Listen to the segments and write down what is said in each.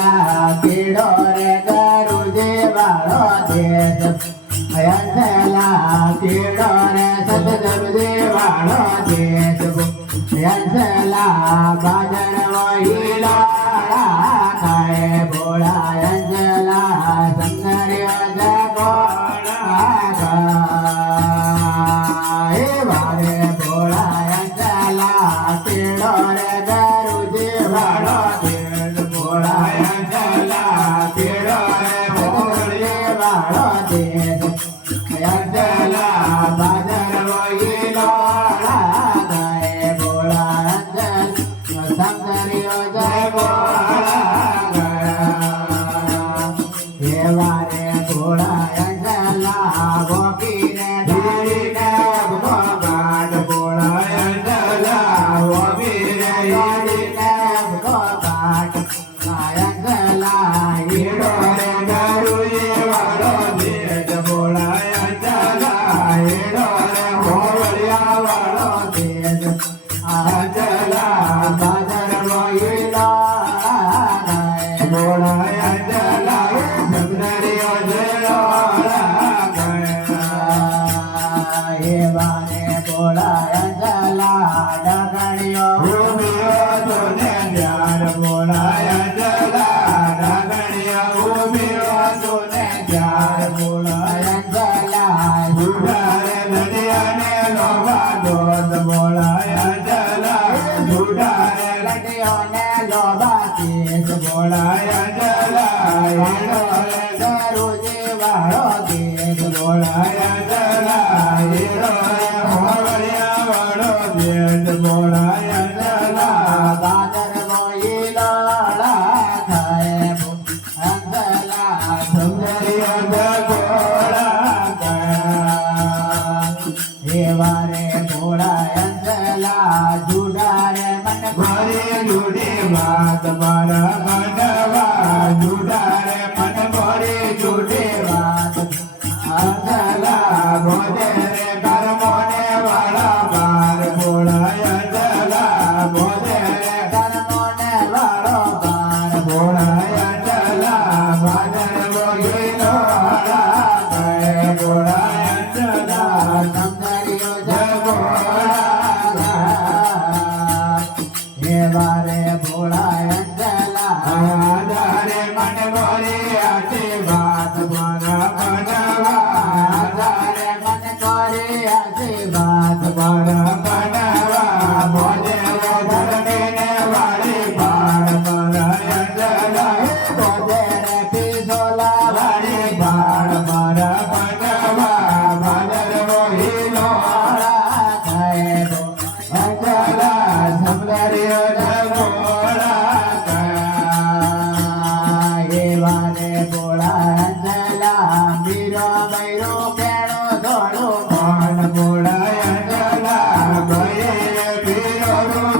અંજલા કેડો રે ગરુજે વાળો દેશ અંજલા કેડો રે સતગરુજે વાળો દેશ અંજલા બાજર વહીલો કાય ભોળા અંજલા સંગર્યો જગો વારે ભોળા અંજલા કેડો રે ગરુજે વાળો દેશ ભોળા અંજલા કેડો રે ગરુજે વાળો દેશ અંજલા બાજર વહીલો કાય ભોળા અંજલા સંગર્યો જગો વારે ભોળા અંજલા ગોપીને ધારીને ભગવાન ભોળા અંજલા ગોપીને ધારીને ભગવાન અંજલા હીરો રે ગરુજે વાળો દેશ ભોળા અંજલા હીરો રે હોળિયા વાળો દેશ અંજલા બાજર વહીલો ભોળા અંજલા સંગર્યો જગો વારે ભોળા અંજલા ડગણ્યો ઉભ્યો તુને ધ્યાન ભોળા અંજલા ડગણ્યો ઉભ્યો તુને ધ્યાન ભોળા અંજલા જુડારે લડિયાને લોભા દોત ભોળા અંજલા જુડારે લડિયોને લોભા કેસ ભોળા અંજલા હેડો રે ગરુજે વાળો દેશ ભોળા અંજલા હેડો રે હોળિયા વાળો દેશ ભોળા અંજલા બાજર વહીલો થાય અંજલા સંગર્યો જગો વારે ભોળા અંજલા જુડારે મન ભરી જુડી વાત મારા મનવા જુડારે મન ભરી જુડી વાત અંજલા ભોજે રે કર્મોને વાળા બાર ભોળા અંજલા ભોજે રે કર્મોને વાળો બાર ભોળા અંજલા બાજર વહીલો ભોળા અંજલા સંગર્યો જગો વારે ભોળા અંજલા આધારે મન ભરી આશીર્વાદ મારા મનવા આધારે મન ભરી આશીર્વાદ મારા મનવા ભોજે રે ધરણીને વાળી બાળ મારા અંજલા ભોજે રે પીસોલા વાળી બાળ મારા મનવા બાજર વહીલો અંજલા સંગર્યો જગો વારે ભોળા અંજલા મીરો મૈરો કેળો ધોળો મોણ ભોળા અંજલા ભયે પીરો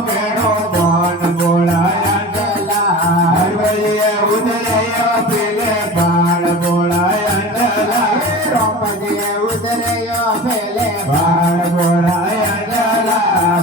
કેળો મોણ ભોળા અંજલા હરવૈયે ઉદરયો પેલે બાળ ભોળા અંજલા રોપજે ઉદરયો પેલે બાળ ભોળા અંજલા